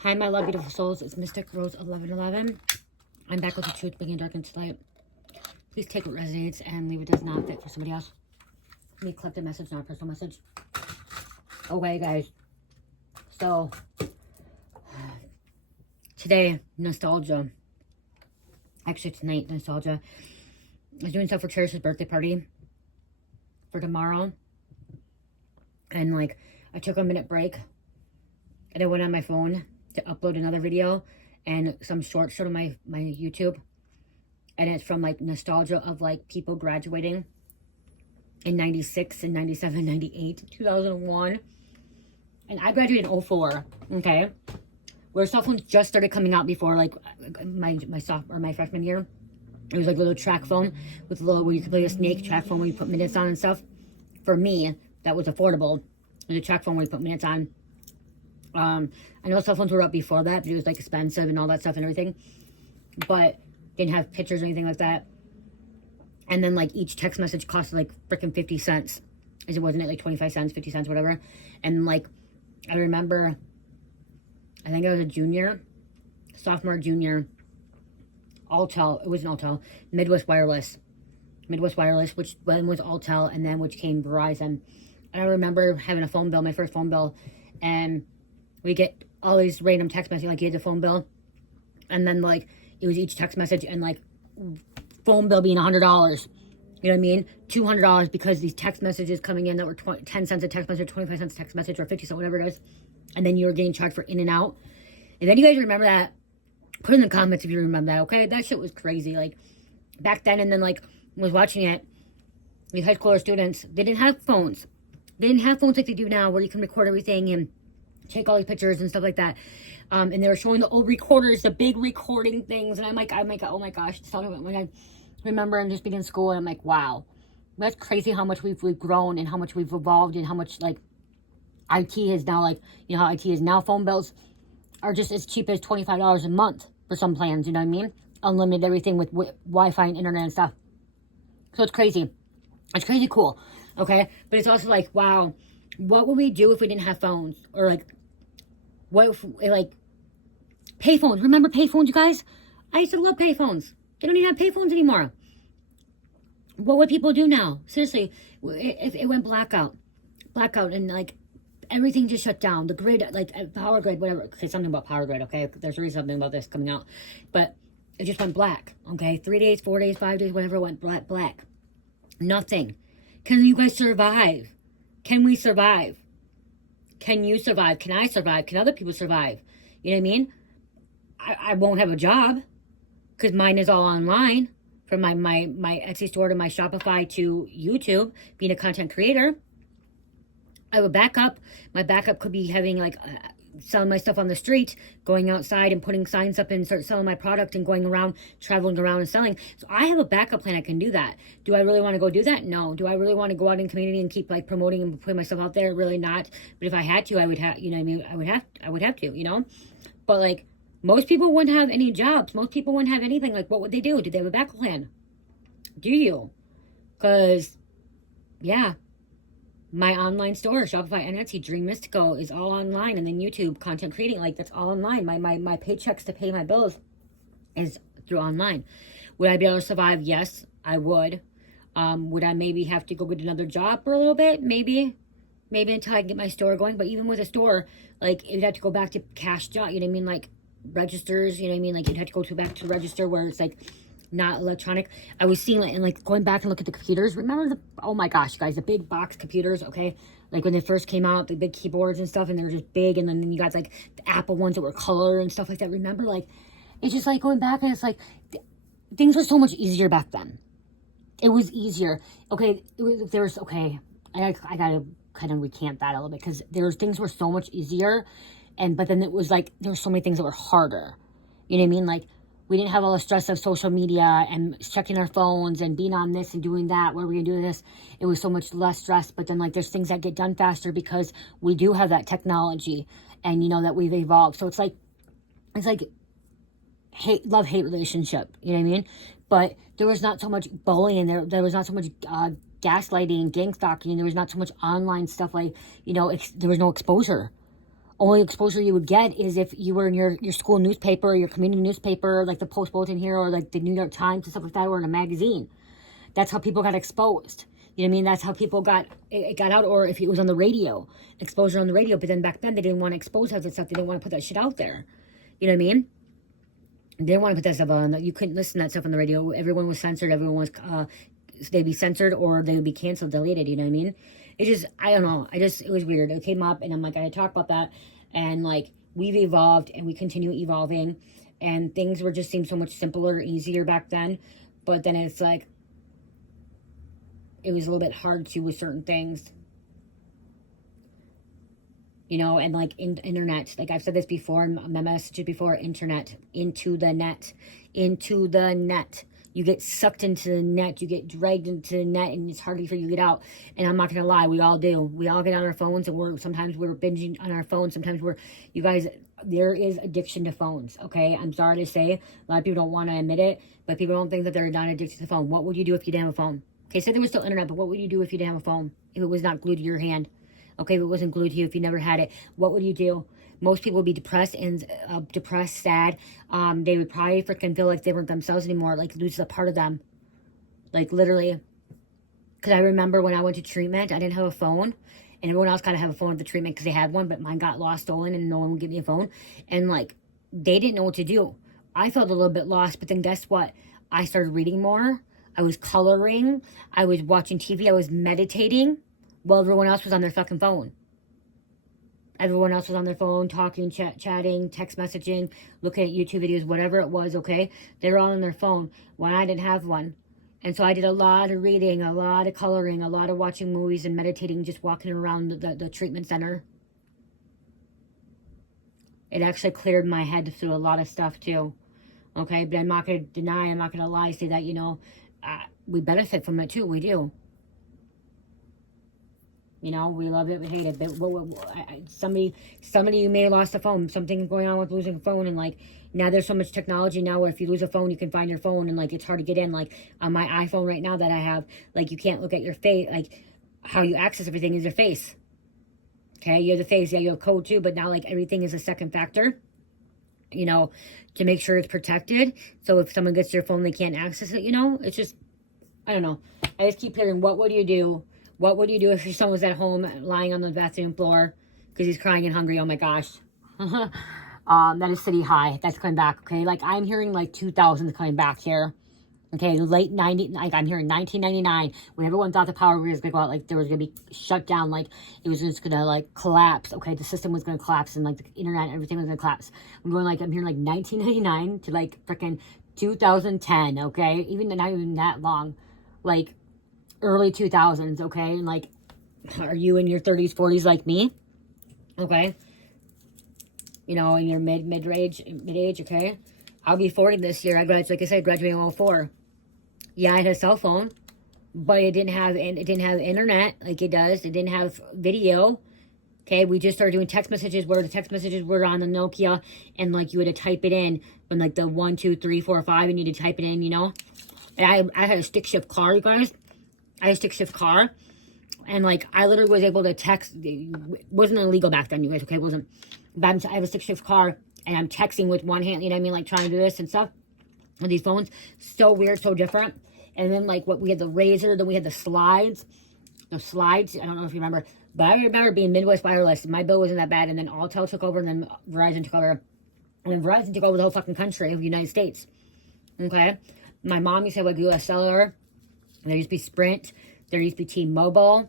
Hi, my love, beautiful souls. It's Mystic Rose 1111. I'm back with the truth, bringing darkness to light. Please take what resonates and leave what does not fit for somebody else. Me collect a message, not a personal message. Okay, guys. So, today, nostalgia. Actually, tonight, nostalgia. I was doing stuff for Cherish's birthday party for tomorrow. And, like, I took a minute break. And I went on my phone to upload another video and some short showed on my YouTube. And it's from, like, nostalgia of, like, people graduating in 96 and 97, 98, 2001. And I graduated in 04, okay? Where cell phones just started coming out before, like, my freshman year. It was, like, a little track phone with a little, where you could play a snake track phone where you put minutes on and stuff. For me, that was affordable. It was a track phone where you put minutes on. I know cell phones were up before that, but it was, like, expensive and all that stuff and everything. But didn't have pictures or anything like that. And then, like, each text message costed, like, freaking 50 cents. As it wasn't it, like, 25 cents, 50 cents, whatever. And, like, I remember, I think I was a junior, sophomore, junior, Alltel, it wasn't Alltel, Midwest Wireless, which then was Alltel, and then which came Verizon. And I remember having a phone bill, my first phone bill, and we get all these random text messages, like, you had the phone bill, and then, like, it was each text message, and, like, phone bill being $100, you know what I mean, $200, because these text messages coming in that were 10 cents a text message, 25 cents a text message, or 50 cents, whatever it is, and then you were getting charged for in and out. And then you guys remember that, put in the comments if you remember that, okay? That shit was crazy, like, back then. And then, like, was watching it, these high schooler students, they didn't have phones. They didn't have phones like they do now, where you can record everything and take all these pictures and stuff like that. And they were showing the old recorders, the big recording things. And I'm like, oh my gosh, it's talking about when I remember and just being in school, and I'm like, wow, that's crazy how much we've grown and how much we've evolved and how much, like, IT is now, like, you know how IT is now. Phone bills are just as cheap as $25 a month for some plans, you know what I mean? Unlimited everything with Wi-Fi and internet and stuff. So it's crazy. It's crazy cool, okay? But it's also like, wow, what would we do if we didn't have phones? Or, like, what if, like, payphones. Remember payphones, you guys? I used to love payphones. They don't even have payphones anymore. What would people do now? Seriously, if it went blackout, and, like, everything just shut down. The grid, like, power grid, whatever. Say something about power grid, okay? There's a reason something about this coming out. But it just went black, okay? 3 days, 4 days, 5 days, whatever, it went black. Nothing. Can you guys survive? Can we survive? Can you survive? Can I survive? Can other people survive? You know what I mean? I won't have a job because mine is all online. From my Etsy store to my Shopify to YouTube, being a content creator. I have a backup. My backup could be having, like, selling my stuff on the street, going outside and putting signs up and start selling my product and going around, traveling around and selling. So I have a backup plan. I can do that. Do I really want to go do that? No. Do I really want to go out in the community and keep, like, promoting and putting myself out there? Really not. But if I had to, I would have, you know what I mean? I would have to, you know? But, like, most people wouldn't have any jobs. Most people wouldn't have anything. Like, what would they do? Do they have a backup plan? Do you? Because, yeah. My online store, Shopify and Etsy, Dream Mystical, is all online. And then YouTube, content creating, like, that's all online. My paychecks to pay my bills is through online. Would I be able to survive? Yes, I would. Would I maybe have to go get another job for a little bit? Maybe until I can get my store going. But even with a store, like, you'd have to go back to cash job, you know what I mean? Like, registers, you know what I mean? Like, you'd have to go back to the register where it's, like, not electronic. I was seeing, like, and, like, going back and look at the computers. Remember the, oh my gosh, guys, the big box computers, okay? Like, when they first came out, the big keyboards and stuff, and they were just big, and then you got, like, the Apple ones that were color and stuff like that. Remember, like, it's just, like, going back, and it's, like, things were so much easier back then. It was easier. Okay, okay, I gotta kind of recant that a little bit, because things were so much easier, but then it was, like, there were so many things that were harder. You know what I mean? Like, we didn't have all the stress of social media and checking our phones and being on this and doing that. What are we going to do this? It was so much less stress. But then, like, there's things that get done faster because we do have that technology and, you know, that we've evolved. So it's like love-hate relationship. You know what I mean? But there was not so much bullying. There was not so much gaslighting, gang stalking. There was not so much online stuff, like, you know, there was no exposure. Only exposure you would get is if you were in your school newspaper, or your community newspaper, like the Post Bulletin here, or like the New York Times and stuff like that, or in a magazine. That's how people got exposed. You know what I mean? That's how people it got out, or if it was on the radio, exposure on the radio. But then back then, they didn't want to expose that stuff. They didn't want to put that shit out there. You know what I mean? They didn't want to put that stuff on. You couldn't listen to that stuff on the radio. Everyone was censored. Everyone was, they'd be censored, or they would be canceled, deleted. You know what I mean? It just, I don't know. It was weird. It came up, and I'm like, I had to talk about that. And like, we've evolved, and we continue evolving. And things were just seemed so much simpler, easier back then. But then it's like, it was a little bit hard to with certain things. You know, and like internet, like I've said this before, my messages before, internet, into the net. You get sucked into the net, you get dragged into the net, and it's hard for you to get out. And I'm not going to lie, we all do. We all get on our phones, and sometimes we're binging on our phones. Sometimes you guys, there is addiction to phones, okay? I'm sorry to say, a lot of people don't want to admit it, but people don't think that they're not addicted to the phone. What would you do if you didn't have a phone? Okay, say there was still internet, but what would you do if you didn't have a phone? If it was not glued to your hand? Okay, if it wasn't glued to you, if you never had it, what would you do? Most people would be depressed, sad. They would probably freaking feel like they weren't themselves anymore, like lose a part of them. Like literally. Because I remember when I went to treatment, I didn't have a phone. And everyone else kind of had a phone at the treatment because they had one, but mine got lost, stolen, and no one would give me a phone. And like, they didn't know what to do. I felt a little bit lost, but then guess what? I started reading more. I was coloring. I was watching TV. I was meditating while everyone else was on their fucking phone. Everyone else was on their phone, talking, chatting, text messaging, looking at YouTube videos, whatever it was, okay? They were all on their phone when I didn't have one. And so I did a lot of reading, a lot of coloring, a lot of watching movies and meditating, just walking around the treatment center. It actually cleared my head through a lot of stuff too. Okay, but I'm not going to deny, I'm not going to lie, say that, you know, we benefit from it too. We do. You know, we love it, we hate it. But somebody you may have lost a phone. Something's going on with losing a phone. And like, now there's so much technology now where if you lose a phone, you can find your phone. And like, it's hard to get in. Like, on my iPhone right now that I have, like, you can't look at your face. Like, how you access everything is your face. Okay, you have the face. Yeah, you have code too. But now, like, everything is a second factor. You know, to make sure it's protected. So if someone gets your phone, they can't access it, you know? It's just, I don't know. I just keep hearing, what would you do? What would you do if your son was at home lying on the bathroom floor because he's crying and hungry? Oh my gosh. That is city high. That's coming back, okay? Like, I'm hearing like 2000s coming back here. Okay, late 90s, like I'm hearing 1999, when everyone thought the power grid was going to go out, like there was going to be shut down, like it was just going to like collapse, okay? The system was going to collapse and like the internet, everything was going to collapse. I'm hearing like 1999 to like freaking 2010, okay? Not even that long. Like, early 2000s, okay? And like, are you in your 30s, 40s like me? Okay? You know, in your mid-age, okay? I'll be 40 this year. Like I said, graduating in 04. Yeah, I had a cell phone, but it didn't have internet like it does. It didn't have video. Okay, we just started doing text messages where the text messages were on the Nokia, and like you had to type it in when like the 1, 2, 3, 4, 5, and you had to type it in, you know? And I had a stick shift car, you guys. I had a stick shift car, and like I literally was able to text. It wasn't illegal back then, you guys. Okay, it wasn't. But I have a stick shift car, and I'm texting with one hand. You know what I mean? Like trying to do this and stuff with these phones. So weird, so different. And then like we had the Razor, then we had the slides. The slides. I don't know if you remember, but I remember being Midwest Wireless. My bill wasn't that bad, and then Alltel took over, and then Verizon took over, and then Verizon took over the whole fucking country of the United States. Okay, my mom used to have like U.S. Cellular. There used to be Sprint. There used to be T-Mobile.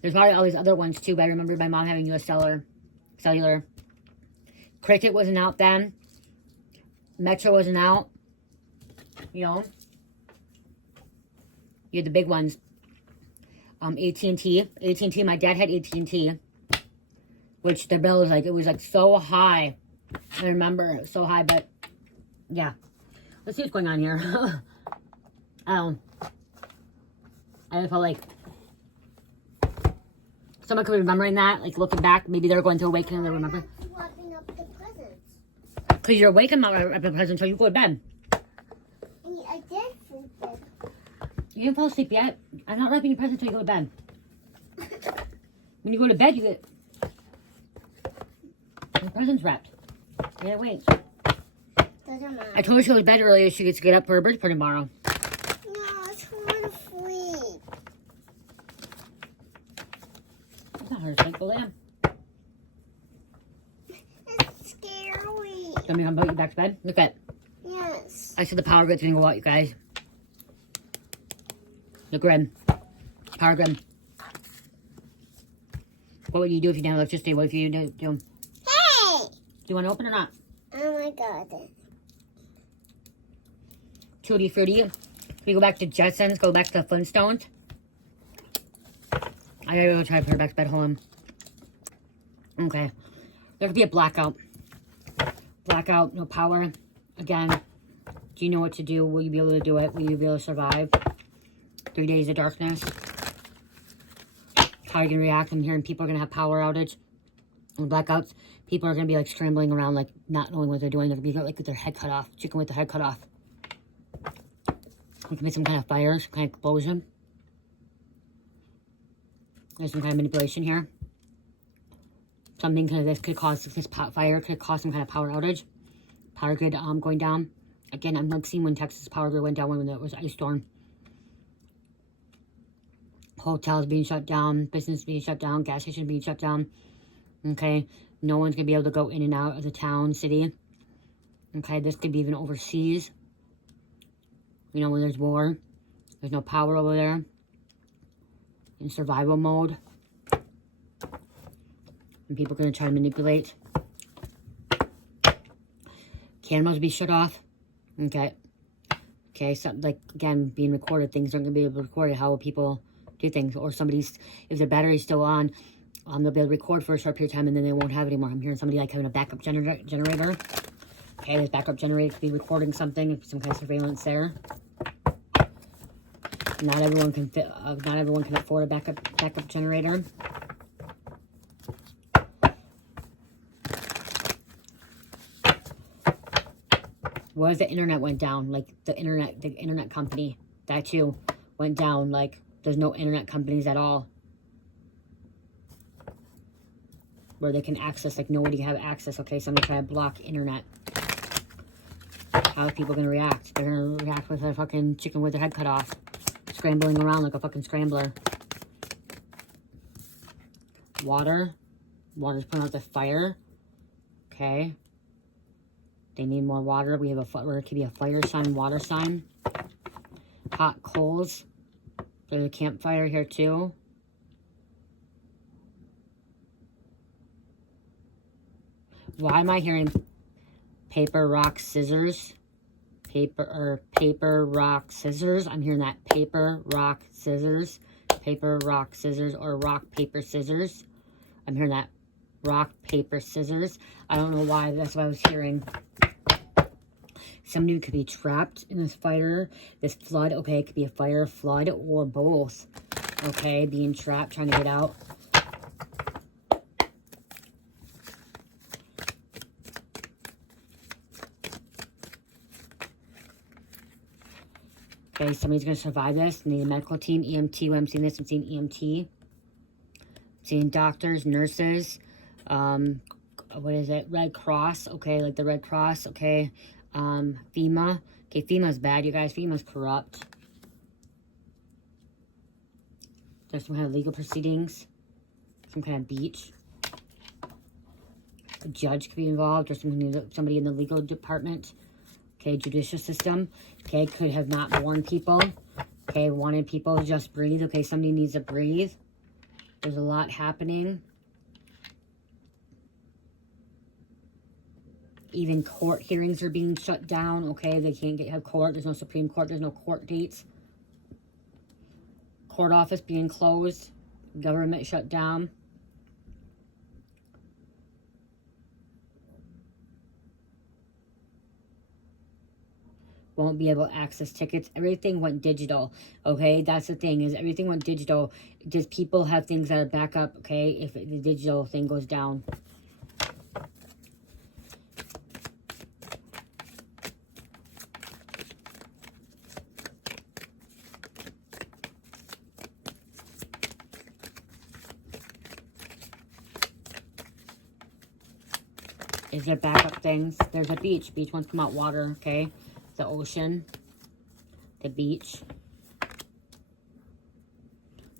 There's probably all these other ones too, but I remember my mom having U.S. Cellular. Cricket wasn't out then. Metro wasn't out. You know? You had the big ones. AT&T. AT&T, my dad had AT&T. Which the bill was like, it was like so high. I remember it was so high, but yeah. Let's see what's going on here. I felt like someone could be remembering that, like looking back. Maybe they're going to awaken and they remember. Wrapping up the presents. Because you're awake and not wrapping the presents until you go to bed. I did sleep. You didn't fall asleep yet. I'm not wrapping your presents until you go to bed. When you go to bed, you get. present's wrapped. Yeah, wait. Those are mine. I told her she was bed earlier. She gets to get up for her birthday party tomorrow. No, I just want to sleep. It's not her to sleep. Go lay down. It's scary. Want me to come put you back to bed? Look at. Yes. I said the power grid's gonna go out, you guys. The grid. Power grid. What would you do if you didn't have electricity? What if you do? Do Hey! you want to open or not? Oh my god. Tutti Frutti. We go back to Jetsons, go back to Flintstones. I gotta go try to put her back to bed. Hold on. Okay. There could be a blackout. Blackout, no power. Again, do you know what to do? Will you be able to do it? Will you be able to survive? 3 days of darkness. How are you going to react? I'm hearing people are going to have power outage. And blackouts, people are going to be like scrambling around, like not knowing what they're doing. They're going to be like with their head cut off. Chicken with their head cut off. There can be some kind of fire, some kind of explosion. There's some kind of manipulation here. Something kind of this could cause this fire, could cause some kind of power outage. Power grid going down. Again, I'm like seeing when Texas power grid went down when there was ice storm. Hotels being shut down, business being shut down, gas station being shut down. Okay, no one's gonna be able to go in and out of the town, city. Okay, this could be even overseas. You know, when there's war, there's no power over there. In survival mode. And people are gonna try to manipulate. Cameras will be shut off. Okay. Okay, something like, again, being recorded, things aren't gonna be able to record it. How will people do things? Or somebody's, if their battery's still on, they'll be able to record for a short period of time and then they won't have it anymore. I'm hearing somebody like having a backup generator. Okay, this backup generator could be recording something, some kind of surveillance there. Not everyone can fit. Not everyone can afford a backup generator. What if the internet went down? Like the internet company, that too went down. Like there's no internet companies at all where they can access. Like nobody can have access. Okay, somebody try to block internet. How are people gonna react? They're gonna react with a fucking chicken with their head cut off, scrambling around like a fucking scrambler. Water's putting out the fire. Okay. They need more water. We have it could be a fire sign, water sign. Hot coals. There's a campfire here too. Why am I hearing paper, rock, scissors? Paper, rock, scissors. I'm hearing that paper, rock, scissors. Paper, rock, scissors, or rock, paper, scissors. I'm hearing that rock, paper, scissors. I don't know why. That's what I was hearing. Somebody could be trapped in this fire, this flood. Okay, it could be a fire, flood, or both. Okay, being trapped, trying to get out. Okay, somebody's going to survive this. Need a medical team, EMT. When I'm seeing this, I'm seeing EMT. I'm seeing doctors, nurses. What is it? Red Cross. Okay, like the Red Cross. Okay. FEMA. Okay, FEMA's bad, you guys. FEMA's corrupt. There's some kind of legal proceedings. Some kind of beach. A judge could be involved, or somebody in the legal department. Okay, judicial system. Okay, could have not warned people. Okay, wanted people to just breathe. Okay, somebody needs to breathe. There's a lot happening. Even court hearings are being shut down. Okay, they can't have court. There's no Supreme Court. There's no court dates. Court office being closed. Government shut down. Won't be able to access tickets. Everything went digital. Okay, that's the thing, is everything went digital. Does people have things that are back up? Okay, if the digital thing goes down. Is there backup things? There's a beach. Beach wants to come out. Water, okay? The ocean. The beach.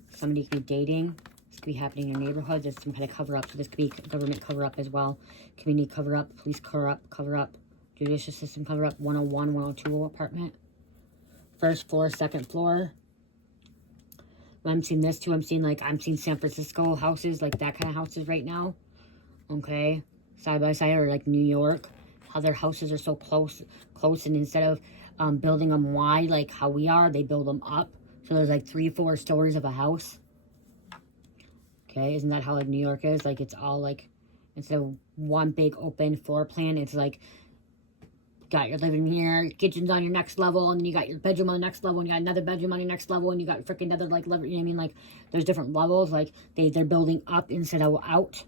Somebody could be dating. This could be happening in your neighborhood. There's some kind of cover-up. So this could be government cover-up as well. Community cover-up. Police cover-up. Judicial system cover-up. 101, 102 apartment. First floor, second floor. I'm seeing this too. I'm seeing San Francisco houses, like that kind of houses right now. Okay. Side by side, or like New York. How their houses are so close. And instead of building them wide like how we are, they build them up. So there's like 3-4 stories of a house. Okay, isn't that how like New York is? Like it's all like, instead of one big open floor plan, it's like, got your living here, kitchen's on your next level, and then you got your bedroom on the next level, and you got another bedroom on your next level, and you got freaking another like level, you know what I mean? Like there's different levels, like they're building up instead of out,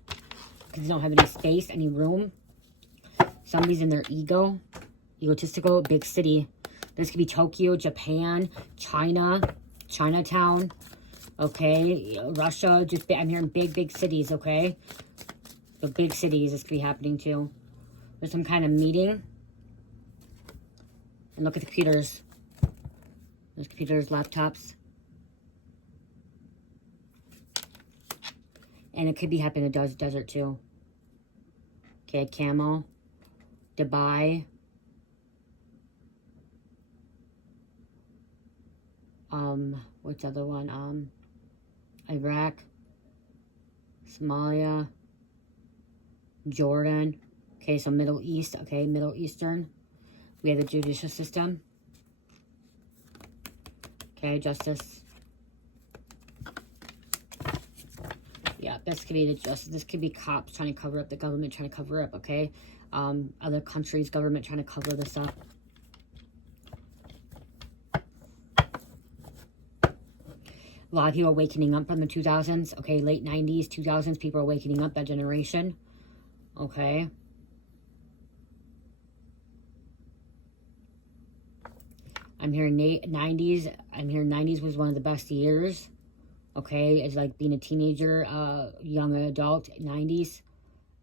because they don't have any space, any room. Somebody's in their egotistical, big city. This could be Tokyo, Japan, China, Chinatown, okay, Russia. I'm hearing big cities, okay? The big cities this could be happening too. There's some kind of meeting. And look at the computers. There's computers, laptops. And it could be happening in the desert too. Okay, Camel, Dubai. What's the other one? Iraq, Somalia, Jordan. Okay, so Middle East. Okay, Middle Eastern. We have the judicial system. Okay, justice. Yeah, this could be the justice. This could be cops trying to cover up, the government trying to cover up, okay? Other countries' government trying to cover this up. A lot of people are waking up from the 2000s, okay? Late 90s, 2000s, people are waking up, that generation, okay? I'm hearing 90s. I'm hearing 90s was one of the best years. Okay, it's like being a teenager, young adult, 90s.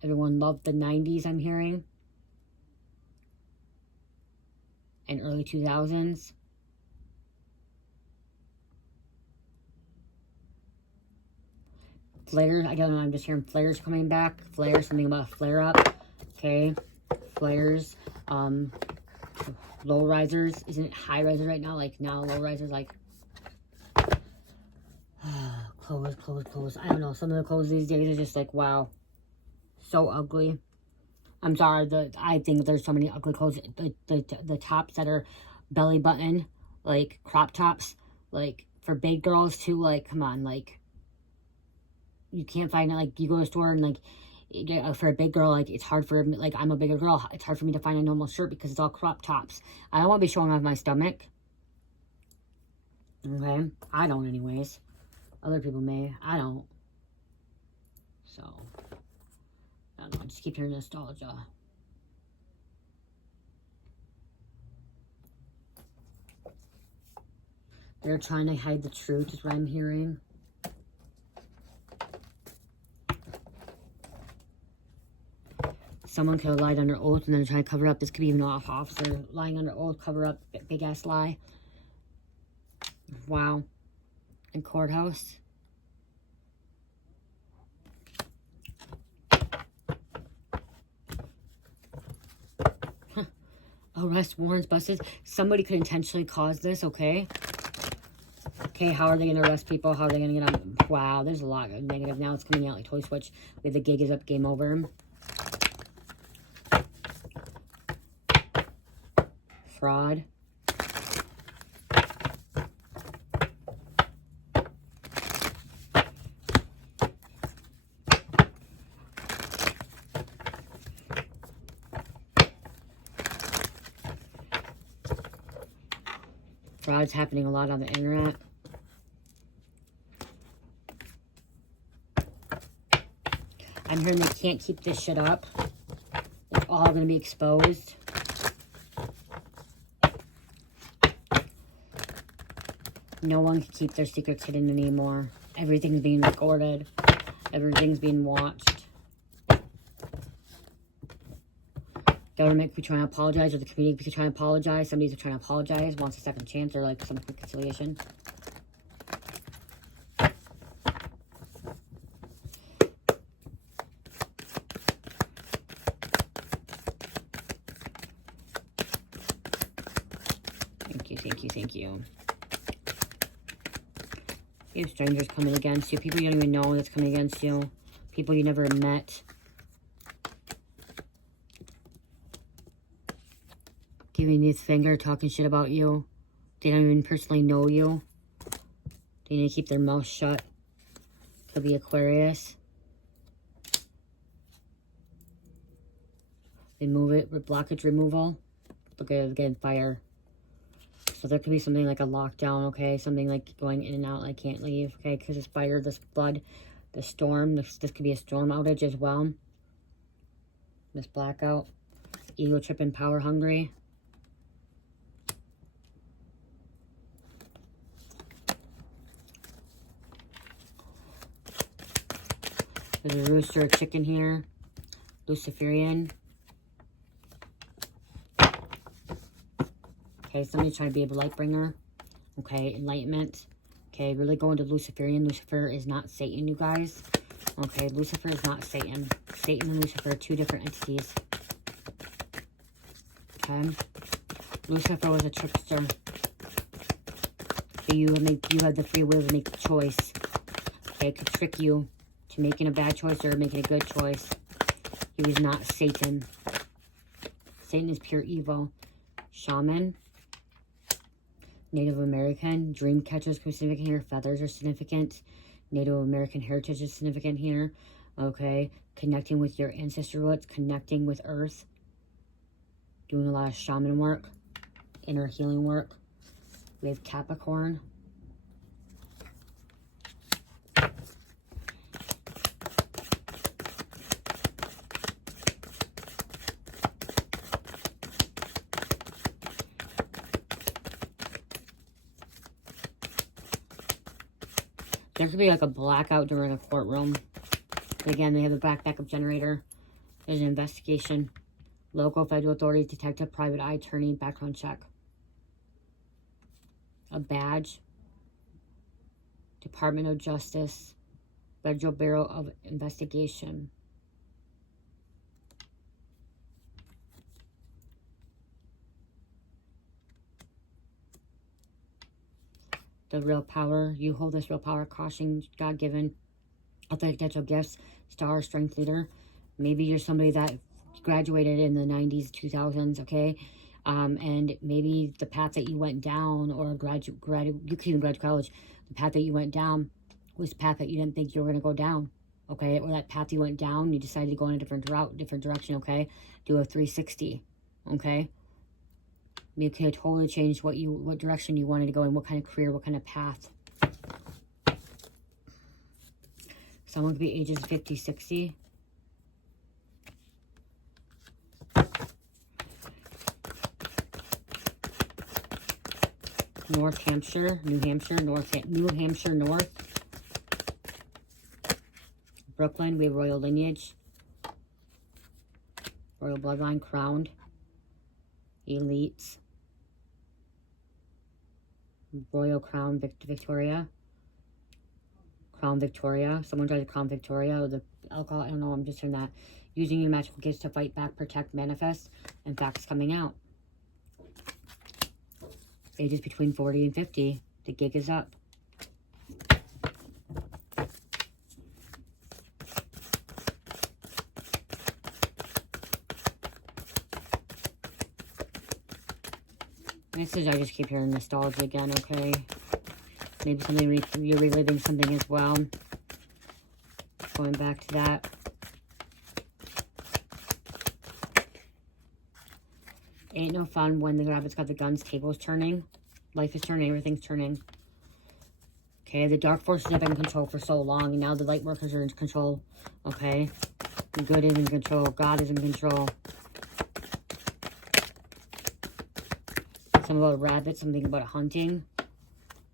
Everyone loved the 90s, I'm hearing. And early 2000s. Flares, I don't know, I'm just hearing flares coming back. Flares, something about a flare up. Okay, flares. Low risers. Isn't it high risers right now? Like now low risers, like clothes. I don't know. Some of the clothes these days are just like, wow, so ugly. I'm sorry. I think there's so many ugly clothes. The tops that are belly button, like crop tops, like for big girls too. Like, come on, like you can't find it. Like you go to a store and like, for a big girl, like it's hard for, like I'm a bigger girl, it's hard for me to find a normal shirt because it's all crop tops. I don't want to be showing off my stomach. Okay, I don't anyways. Other people may, I don't. So I don't know, just keep hearing nostalgia. They're trying to hide the truth is what I'm hearing. Someone could have lied under oath and then trying to cover up. This could be even an officer lying under oath, cover up, big ass lie. Wow. And courthouse. Huh. Arrest warrants, buses. Somebody could intentionally cause this, okay? Okay, how are they going to arrest people? How are they going to get them? Wow, there's a lot of negative. Now it's coming out like Toy Switch. With the gig is up, game over. Fraud. Fraud's happening a lot on the internet. I'm hearing they can't keep this shit up. It's all going to be exposed. No one can keep their secrets hidden anymore. Everything's being recorded. Everything's being watched. Government could be trying to apologize, or the community could be trying to apologize. Somebody's trying to apologize, wants a second chance, or like some reconciliation. Thank you, thank you, thank you. You have strangers coming against you. People you don't even know that's coming against you. People you never met. Giving you this finger, talking shit about you. They don't even personally know you. They need to keep their mouth shut. Could be Aquarius. Remove it with blockage removal. Look at it again, fire. So there could be something like a lockdown, okay? Something like going in and out, I can't leave, okay? Because it's fire, this blood, the storm. This could be a storm outage as well. This blackout. Ego tripping, power hungry. There's a rooster, a chicken here. Luciferian. Okay, somebody trying to be a light bringer. Okay, enlightenment. Okay, really going to Luciferian. Lucifer is not Satan, you guys. Okay, Lucifer is not Satan. Satan and Lucifer are two different entities. Okay. Lucifer was a trickster. So you have the free will to make the choice. Okay, it could trick you to making a bad choice or making a good choice. He was not Satan. Satan is pure evil. Shaman. Native American. Dream catchers are significant here. Feathers are significant. Native American heritage is significant here. Okay. Connecting with your ancestor roots. Connecting with earth. Doing a lot of shaman work. Inner healing work. We have Capricorn. There could be like a blackout during a courtroom. But again, they have a backup generator. There's an investigation. Local federal authorities, detective, private eye, attorney, background check. A badge. Department of Justice. Federal Bureau of Investigation. The real power. You hold this real power. Caution, God-given. Potential gifts. Star, strength leader. Maybe you're somebody that graduated in the 90s, 2000s, okay? And maybe the path that you went down, or you could even graduate college, the path that you went down was the path that you didn't think you were going to go down, okay? Or that path you went down, you decided to go in a different route, different direction, okay? Do a 360, okay? You could totally change what direction you wanted to go in, what kind of career, what kind of path. Someone could be ages 50, 60. North Hampshire, New Hampshire, New Hampshire North. Brooklyn, we have royal lineage. Royal bloodline, crowned. Elites. Royal Crown Victoria. Crown Victoria. Someone tried to Crown Victoria. Or the alcohol, I don't know, I'm just hearing that. Using your magical gifts to fight back, protect, manifest. And facts coming out. Ages between 40 and 50. The gig is up. This is, I just keep hearing nostalgia again, okay? Maybe something, you're reliving something as well. Going back to that. Ain't no fun when the rabbit's got the guns, table's turning. Life is turning, everything's turning. Okay, the dark forces have been in control for so long, and now the light workers are in control. Okay? The good is in control, God is in control. Something about rabbits, something about hunting.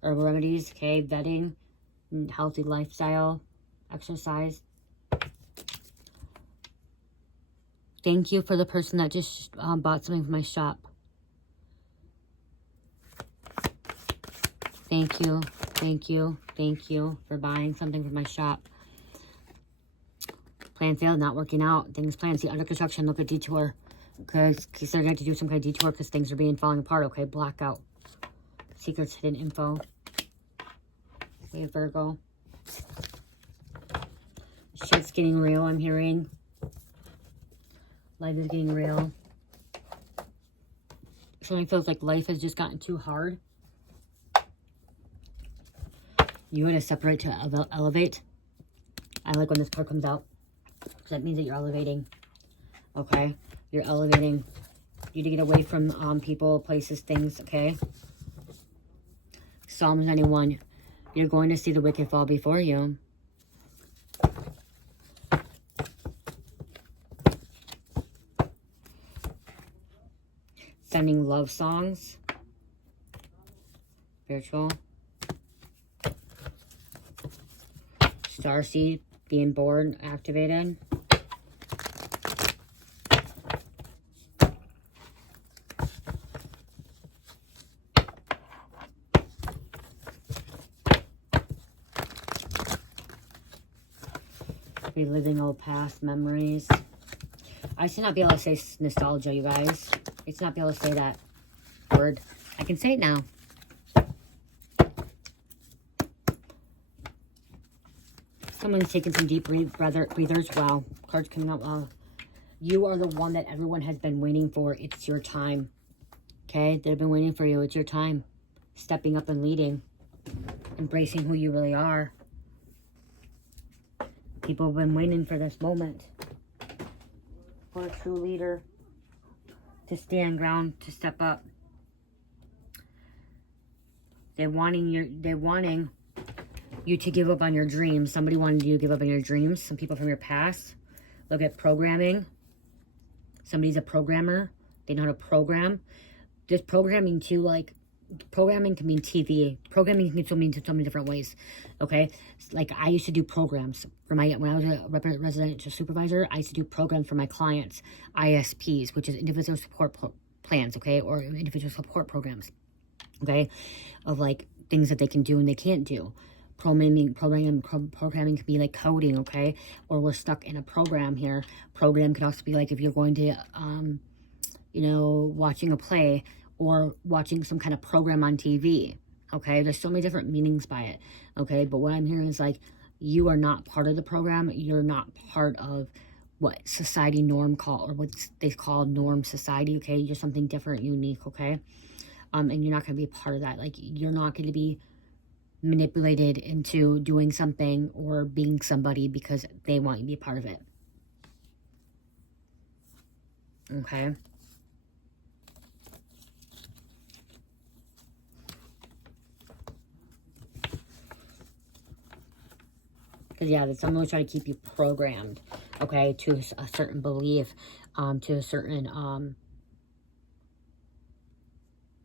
Herbal remedies, okay, vetting, healthy lifestyle, exercise. Thank you for the person that just bought something from my shop. Thank you. Thank you. Thank you for buying something from my shop. Plan failed, not working out. Things planned. See, under construction, look at detour. Okay, because they're going to do some kind of detour because things are falling apart. Okay, blackout. Secrets, hidden info. Okay, Virgo. Shit's getting real, I'm hearing. Life is getting real. Something feels like life has just gotten too hard. You want to separate to elevate. I like when this card comes out. Because that means that you're elevating. Okay? You're elevating. You need to get away from people, places, things. Okay? Psalms 91. You're going to see the wicked fall before you. Sending love songs. Spiritual. Starseed being born, activated. Reliving old past memories. I should not be able to say nostalgia, you guys. It's not be able to say that word. I can say it now. Someone's taking some deep breathers. Wow. Cards coming out. Wow. You are the one that everyone has been waiting for. It's your time. Okay? They've been waiting for you. It's your time. Stepping up and leading. Embracing who you really are. People have been waiting for this moment. For a true leader. To stand ground. To step up. They're wanting you to give up on your dreams. Somebody wanted you to give up on your dreams. Some people from your past. Look at programming. Somebody's a programmer. They know how to program. There's programming too, like, programming can mean TV. Programming can mean so many different ways. Okay? Like, I used to do programs for when I was a residential supervisor, I used to do programs for my clients. ISPs, which is individual support plans, okay? Or individual support programs. Okay? Of, like, things that they can do and they can't do. Programming can be like coding, okay? Or we're stuck in a program here. Program could also be like if you're going to, you know, watching a play or watching some kind of program on TV, okay? There's so many different meanings by it, okay? But what I'm hearing is like, you are not part of the program. You're not part of what society norm call, or what they call norm society, okay? You're something different, unique, okay? And you're not going to be a part of that. Like, you're not going to be manipulated into doing something or being somebody because they want you to be a part of it. Okay? Because, yeah, that someone will try to keep you programmed, okay, to a certain belief, to a certain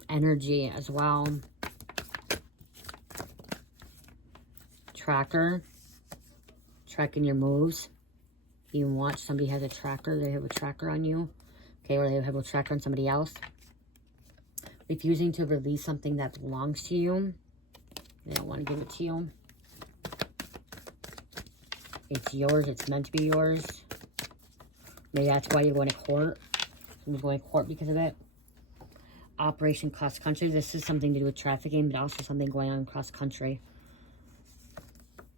energy as well. Tracker, tracking your moves. You watch somebody has a tracker, they have a tracker on you, okay, or they have a tracker on somebody else. Refusing to release something that belongs to you. They don't want to give it to you. It's yours, it's meant to be yours. Maybe that's why you're going to court. Someone's going to court because of it. Operation cross country. This is something to do with trafficking, but also something going on cross country.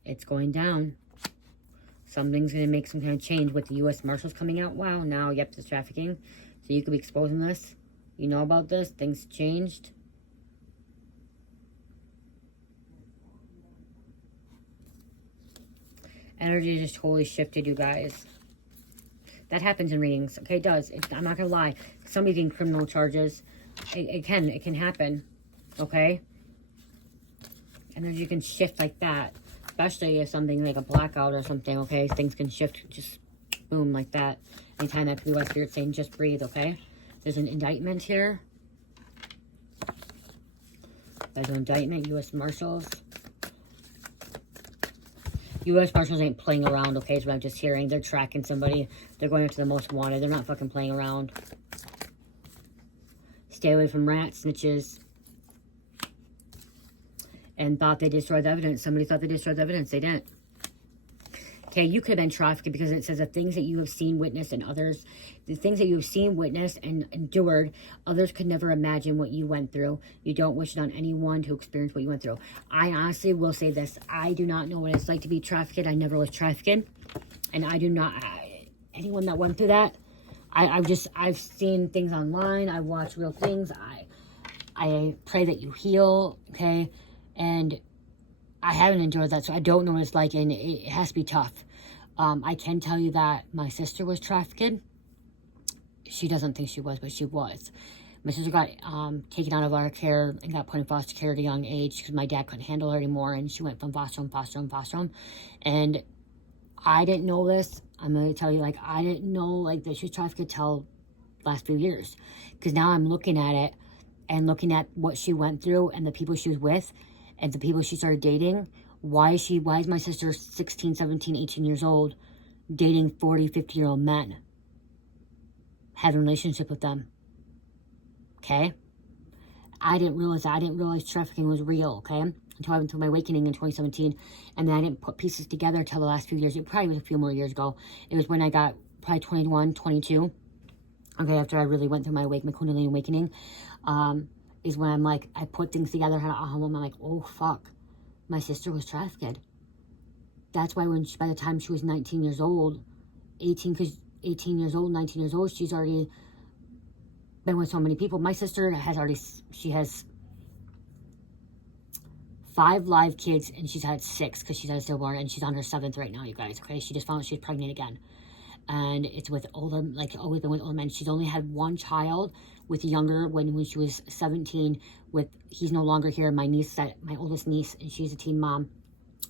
It's going down. Something's going to make some kind of change with the U.S. Marshals coming out. Wow, now, yep, there's trafficking. So you could be exposing this. You know about this. Things changed. Energy just totally shifted, you guys. That happens in readings. Okay, it does. I'm not going to lie. Somebody's getting criminal charges. It can happen. Okay? Energy can shift like that. Especially if something like a blackout or something, okay? Things can shift just boom like that. Anytime that could be what Spirit's saying, just breathe, okay? There's an indictment here. There's an indictment, U.S. Marshals. U.S. Marshals ain't playing around, okay, is what I'm just hearing. They're tracking somebody. They're going after the most wanted. They're not fucking playing around. Stay away from rats, snitches. And thought they destroyed the evidence. Somebody thought they destroyed the evidence. They didn't. Okay, you could have been trafficked because it says the things that you have seen, witnessed, and others, the things that you have seen, witnessed, and endured, others could never imagine what you went through. You don't wish it on anyone to experience what you went through. I honestly will say this. I do not know what it's like to be trafficked. I never was trafficked. And I do not, anyone that went through that, I've seen things online. I've watched real things. I pray that you heal, okay? And I haven't endured that, so I don't know what it's like, and it has to be tough. I can tell you that my sister was trafficked. She doesn't think she was, but she was. My sister got taken out of our care and got put in foster care at a young age because my dad couldn't handle her anymore, and she went from foster home. And I didn't know this. I'm going to tell you, like, I didn't know, like, that she was trafficked until last few years. Because now I'm looking at it and looking at what she went through and the people she was with and the people she started dating. Why is my sister 16, 17, 18 years old dating 40, 50-year-old men? Having a relationship with them. Okay? I didn't realize that. I didn't realize trafficking was real, okay? Until I went through my awakening in 2017. And then I didn't put pieces together until the last few years. It probably was a few more years ago. It was when I got probably 21, 22. Okay, after I really went through my Kundalini awakening. Is when I'm like, I put things together, and I'm like, oh, fuck. My sister was trafficked. That's why by the time she was 19 years old, 18 years old, 19 years old, she's already been with so many people. My sister she has 5 live kids, and she's had 6 because she's had a stillborn, and she's on her 7th right now, you guys, okay? She just found out she's pregnant again. And it's with older, like, always been with older men. She's only had 1 child with younger when she was 17 with, he's no longer here, my oldest niece, and she's a teen mom.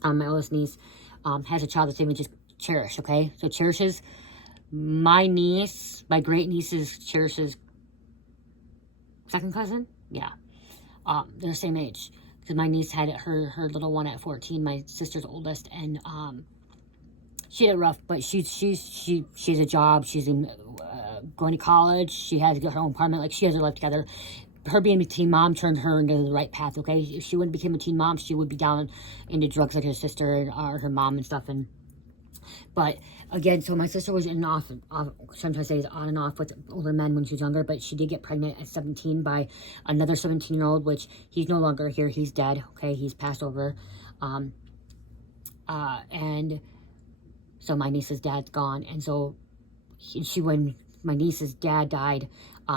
My oldest niece has a child that's even just Cherish, okay? So Cherish's, my niece, my great niece's Cherish's second cousin? Yeah. They're the same age. Because my niece had her little one at 14, my sister's oldest, and she did it rough, but she has a job. She's going to college. She has her own apartment. Like, she has her life together. Her being a teen mom turned her into the right path, okay? If she wouldn't become a teen mom, she would be down into drugs like her sister or her mom and stuff. But again, so my sister was on and off with older men when she was younger, but she did get pregnant at 17 by another 17-year-old, which he's no longer here. He's dead, okay? He's passed over. And so my niece's dad's gone. And so when my niece's dad died,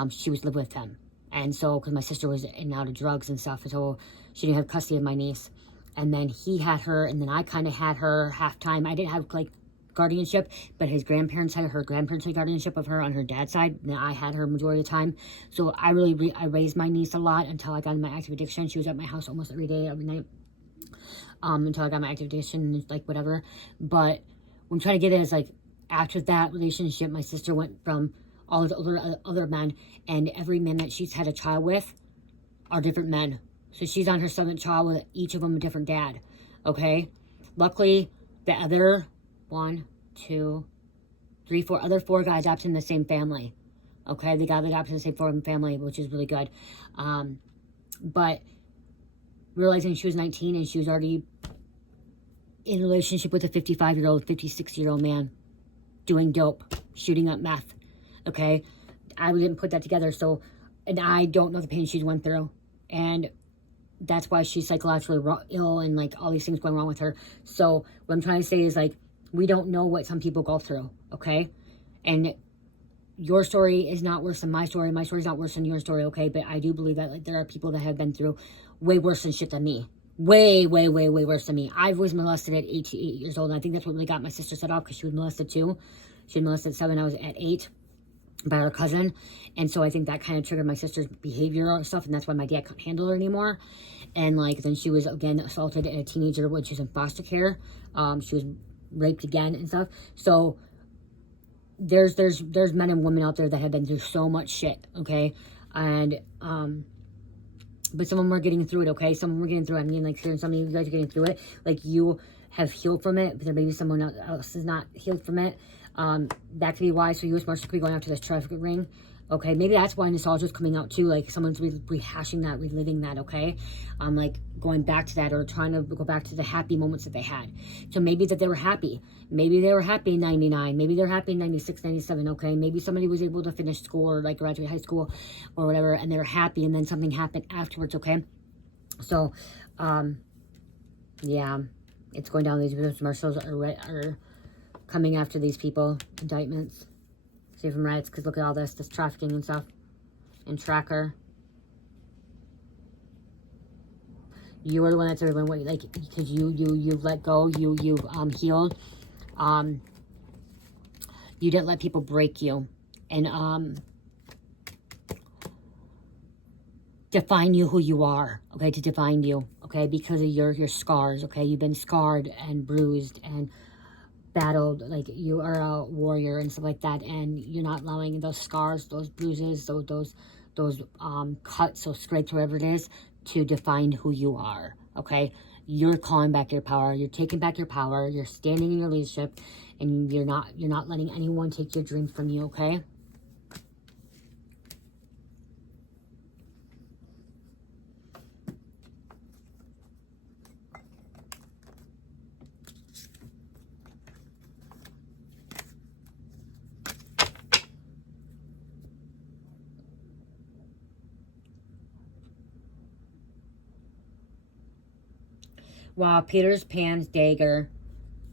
she was living with him. And so, because my sister was in and out of drugs and stuff, so she didn't have custody of my niece. And then he had her, and then I kind of had her half time. I didn't have, like, guardianship, but her grandparents had guardianship of her on her dad's side, and I had her majority of the time. So I raised my niece a lot until I got in my active addiction. She was at my house almost every day, every night, until I got my active addiction, like, whatever. But what I'm trying to get at is, like, after that relationship, my sister went from all the other men, and every man that she's had a child with are different men. So she's on her 7th child with each of them a different dad, okay? Luckily, the other 1, 2, 3, 4, other 4 got adopted in the same family, okay? They got adopted in the same family, which is really good. But realizing she was 19 and she was already in a relationship with a 55-year-old, 56-year-old man, doing dope, shooting up meth, okay? I didn't put that together, so, and I don't know the pain she's went through, and that's why she's psychologically ill and, like, all these things going wrong with her. So what I'm trying to say is, like, we don't know what some people go through, okay? And your story is not worse than my story. My story is not worse than your story, okay? But I do believe that, like, there are people that have been through way worse than shit than me. Way, way, way, way worse than me. I was molested at 8 years old, and I think that's what really got my sister set off, because she was molested too. She was molested at 7, I was at 8. By her cousin, and so I think that kind of triggered my sister's behavior and stuff, and that's why my dad couldn't handle her anymore. And, like, then she was again assaulted as a teenager when she was in foster care. She was raped again and stuff. So there's men and women out there that have been through so much shit, okay? And but some of them are getting through it, okay? Some of them are getting through it. I mean, like, some of you guys are getting through it. Like, you have healed from it, but there may be someone else is not healed from it. That could be why. So U.S. Marshals could be going after this traffic ring. Okay, maybe that's why nostalgia is coming out too. Like someone's rehashing that, reliving that. Okay, like going back to that or trying to go back to the happy moments that they had. So maybe that they were happy. Maybe they were happy in 99. Maybe they're happy in 96, 97. Okay, maybe somebody was able to finish school or like graduate high school or whatever, and they were happy, and then something happened afterwards. Okay, so yeah, it's going down. These marshals are coming after these people. Indictments. See from rights, because look at all this trafficking and stuff, and tracker. You are the one that's everyone like, because you've let go, you've healed, you didn't let people break you, and define you who you are. Okay, to define you. Okay, because of your scars. Okay, you've been scarred and bruised and battled, like you are a warrior and stuff like that, and you're not allowing those scars, those bruises, those cuts, those scrapes, whatever it is, to define who you are. Okay, you're calling back your power, you're taking back your power, you're standing in your leadership, and you're not letting anyone take your dreams from you. Okay. Wow, Peter's Pan's dagger.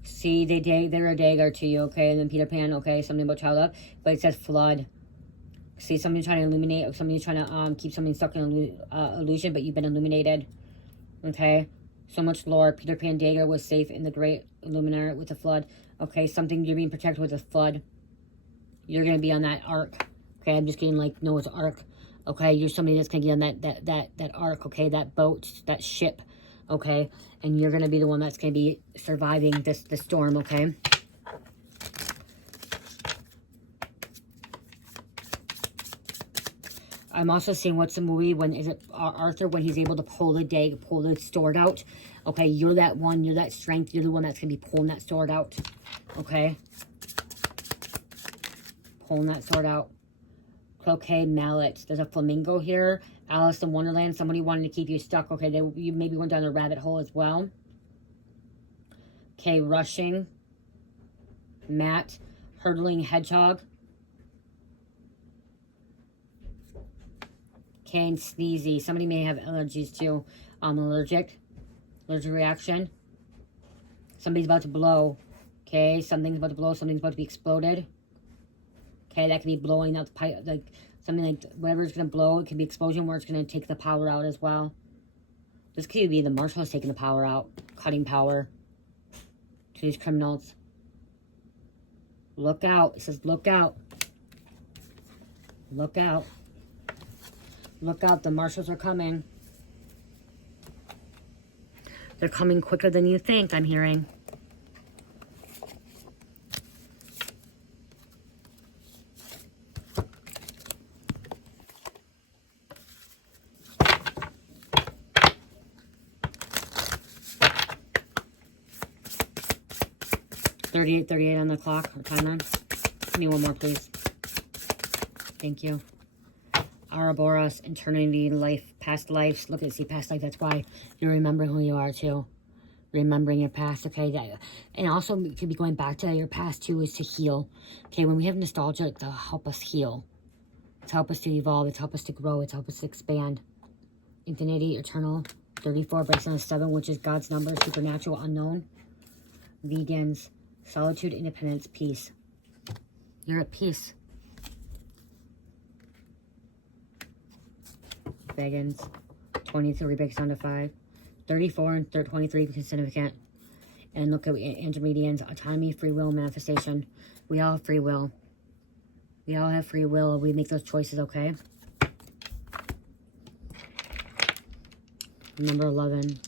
See, they're a dagger to you, okay? And then Peter Pan, okay, something about child love, but it says flood. See, somebody's trying to illuminate, or somebody's trying to keep something stuck in illusion, but you've been illuminated, okay? So much lore. Peter Pan dagger was safe in the great Illuminator with the flood. Okay, something you're being protected with a flood. You're gonna be on that arc. Okay, I'm just getting like Noah's Ark. Okay, you're somebody that's gonna be on that ark. Okay, that boat, that ship. Okay, and you're gonna be the one that's gonna be surviving the storm. Okay. I'm also seeing what's the movie, when is it Arthur, when he's able to pull the sword out. Okay, you're that one, you're that strength, you're the one that's gonna be pulling that sword out. Okay, pulling that sword out. Croquet mallet. There's a flamingo here. Alice in Wonderland. Somebody wanted to keep you stuck. Okay, you maybe went down a rabbit hole as well. Okay, rushing. Matt. Hurtling hedgehog. Okay, and sneezy. Somebody may have allergies too. Allergic reaction. Somebody's about to blow. Okay, something's about to blow. Something's about to be exploded. Okay, that can be blowing out the pipe, like something like whatever's going to blow. It can be explosion where it's going to take the power out as well. This could be the marshals taking the power out, cutting power to these criminals. Look out. It says look out. Look out. Look out. The marshals are coming. They're coming quicker than you think, I'm hearing. .38 on the clock, or timer. Give me one more, please. Thank you. Ouroboros, eternity, life, past lives. Look at, see, past life. That's why you're remembering who you are, too. Remembering your past, okay? And also, you could be going back to your past, too, is to heal. Okay, when we have nostalgia, it'll help us heal. It's help us to evolve. It's help us to grow. It's help us to expand. Infinity, eternal. 34 breaks down to 7, which is God's number, supernatural, unknown. Vegans. Solitude, independence, peace. You're at peace. Vegans. 23 breaks down to 5. 34 and 23 is significant. And look at intermedians. Autonomy, free will, manifestation. We all have free will. We all have free will. We make those choices, okay? Number 11.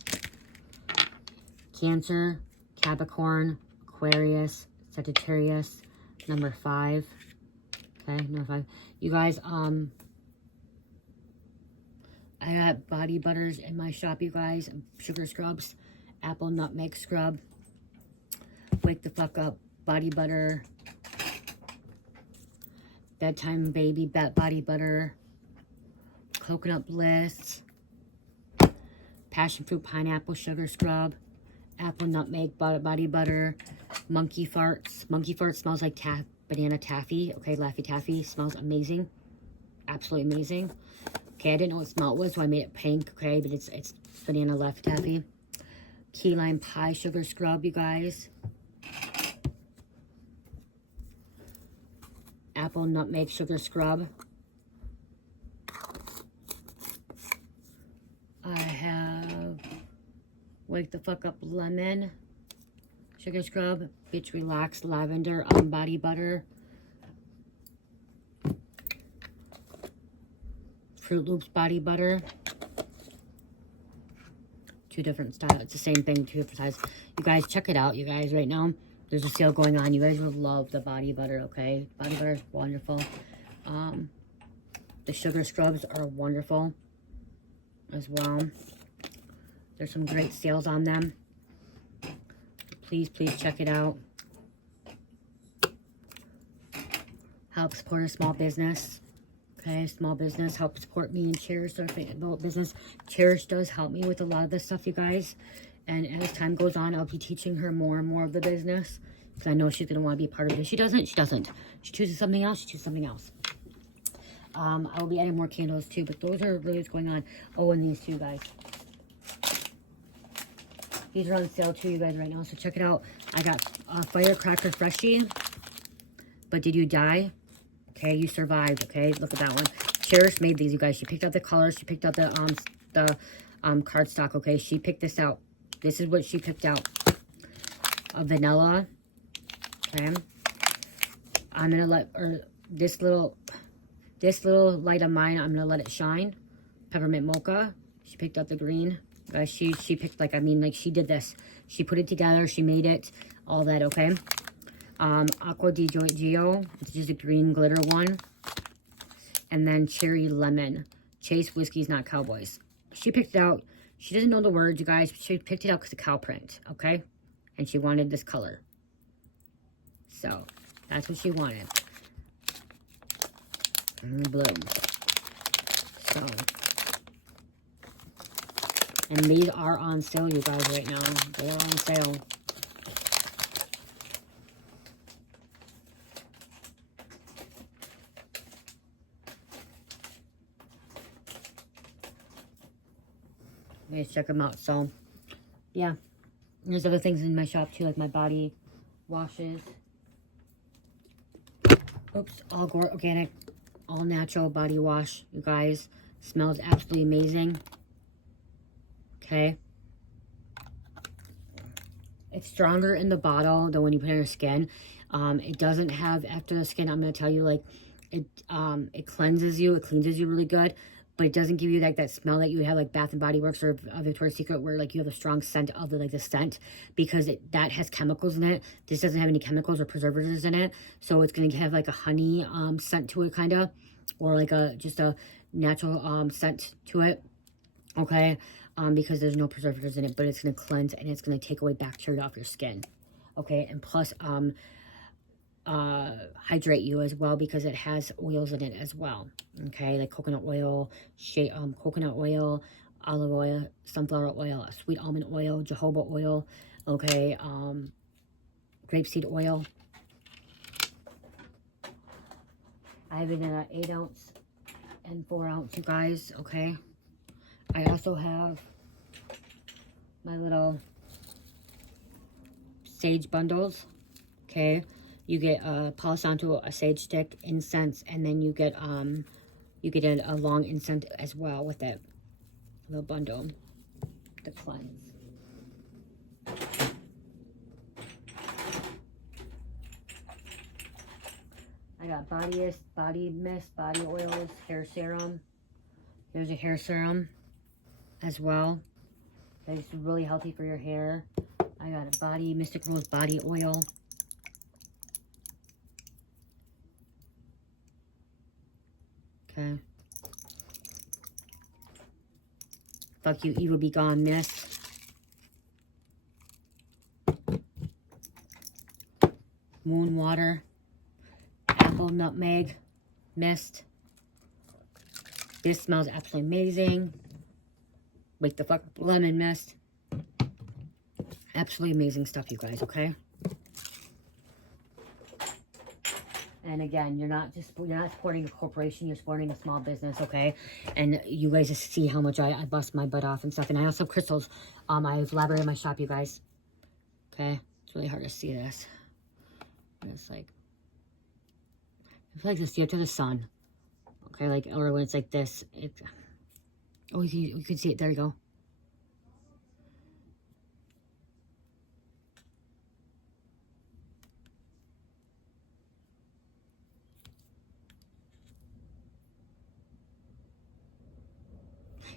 Cancer, Capricorn, Aquarius, Sagittarius, number 5. Okay, number 5. You guys, I got body butters in my shop, you guys. Sugar scrubs, apple nutmeg scrub. Wake the Fuck Up body butter. Bedtime Baby body butter. Coconut Bliss. Passion fruit pineapple sugar scrub. Apple nutmeg body butter. Monkey farts. Monkey farts smells like banana taffy. Okay, Laffy Taffy. Smells amazing. Absolutely amazing. Okay, I didn't know what smell it was, so I made it pink. Okay, but it's banana Laffy Taffy. Key lime pie sugar scrub, you guys. Apple nutmeg sugar scrub. I have Wake the Fuck Up lemon sugar scrub. Bitch Relax lavender body butter. Fruit Loops body butter. Two different styles. It's the same thing, two different sizes. You guys, check it out, you guys, right now. There's a sale going on. You guys will love the body butter, okay? Body butter is wonderful. The sugar scrubs are wonderful as well. There's some great sales on them. Please, please check it out. Help support a small business. Okay, small business, help support me and Cherish about business. Cherish does help me with a lot of this stuff, you guys. And as time goes on, I'll be teaching her more and more of the business. Because I know she's going to want to be a part of it. She doesn't. She chooses something else. She chooses something else. I will be adding more candles too. But those are really what's going on. Oh, and these two, guys. These are on sale too, you guys, right now. So check it out. I got Firecracker Freshie. But Did You Die? Okay, you survived, okay? Look at that one. Cherish made these, you guys. She picked out the colors. She picked out the cardstock, okay? She picked this out. This is what she picked out. Vanilla. Okay. I'm going to let this little light of mine, I'm going to let it shine. Peppermint Mocha. She picked out the green. Guys, she picked, like, I mean, like, she did this. She put it together. She made it. All that, okay? Aqua di Gio, which is just a green glitter one. And then Cherry Lemon. Chase Whiskey's Not Cowboys. She picked it out. She doesn't know the words, you guys. She picked it out because of cow print, okay? And she wanted this color. So, that's what she wanted. Blue. So. And these are on sale, you guys, right now. They are on sale. Let's check them out. So, yeah. There's other things in my shop, too, like my body washes. Oops. All organic, all natural body wash, you guys. Smells absolutely amazing. Okay. It's stronger in the bottle than when you put it on your skin. It doesn't have, after the skin, I'm going to tell you, like, it cleanses you. It cleanses you really good. But it doesn't give you like that smell that you have like Bath and Body Works or Victoria's Secret, where like you have a strong scent of the scent, because that has chemicals in it. This doesn't have any chemicals or preservatives in it, so it's gonna have like a honey scent to it, kind of, or like just a natural scent to it. Okay, because there's no preservatives in it, but it's gonna cleanse and it's gonna take away bacteria off your skin. Okay, and plus hydrate you as well, because it has oils in it as well. Okay, like coconut oil, olive oil, sunflower oil, sweet almond oil, jojoba oil. Okay, grapeseed oil. I have it in an 8 ounce and 4 ounce, you guys. Okay, I also have my little sage bundles. Okay, you get a Palo Santo, a sage stick, incense, and then you get a long incense as well with it. A little bundle to cleanse. I got body mist, body oils, hair serum. There's a hair serum as well. That's really healthy for your hair. I got a Mystic Rose body oil. Okay. Fuck You, Evil Be Gone mist. moon water, apple nutmeg mist. This smells absolutely amazing. Wake the fuck up, lemon mist. Absolutely amazing stuff, you guys, okay? And again, you're not supporting a corporation, you're supporting a small business, okay? And you guys just see how much I bust my butt off and stuff. And I also have crystals. I've elaborated in my shop, you guys. Okay? It's really hard to see this. And it's like, I feel like to see it to the sun. Okay, like, or when it's like this, it's, oh, you can see it, there you go.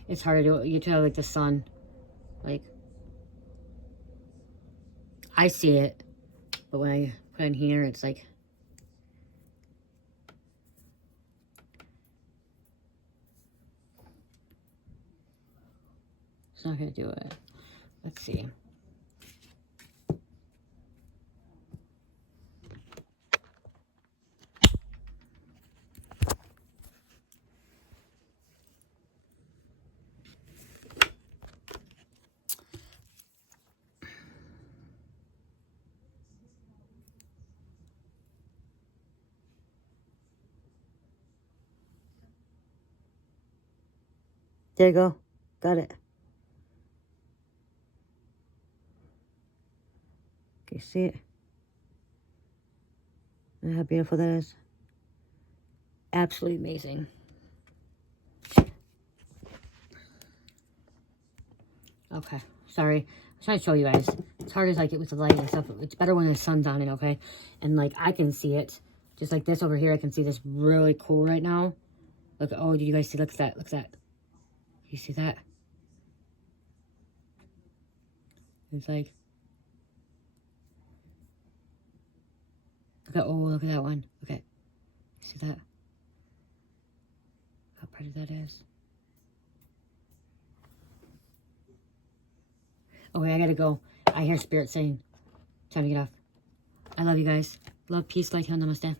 It's hard to do it. You tell like the sun, like, I see it, but when I put it in here, it's like, it's not gonna do it. Let's see. There you go. Got it. Can you see it? And how beautiful that is. Absolutely amazing. Okay. Sorry. I was trying to show you guys. It's hard as like it with the light and stuff. It's better when the sun's on it, okay? And like I can see it. Just like this over here, I can see this really cool right now. Look, oh, did you guys see? Look at that. Look at that. You see that? It's like, look at, oh, look at that one. Okay. See that? How pretty that is. Okay, I gotta go. I hear spirit saying, time to get off. I love you guys. Love, peace, light, heal, namaste.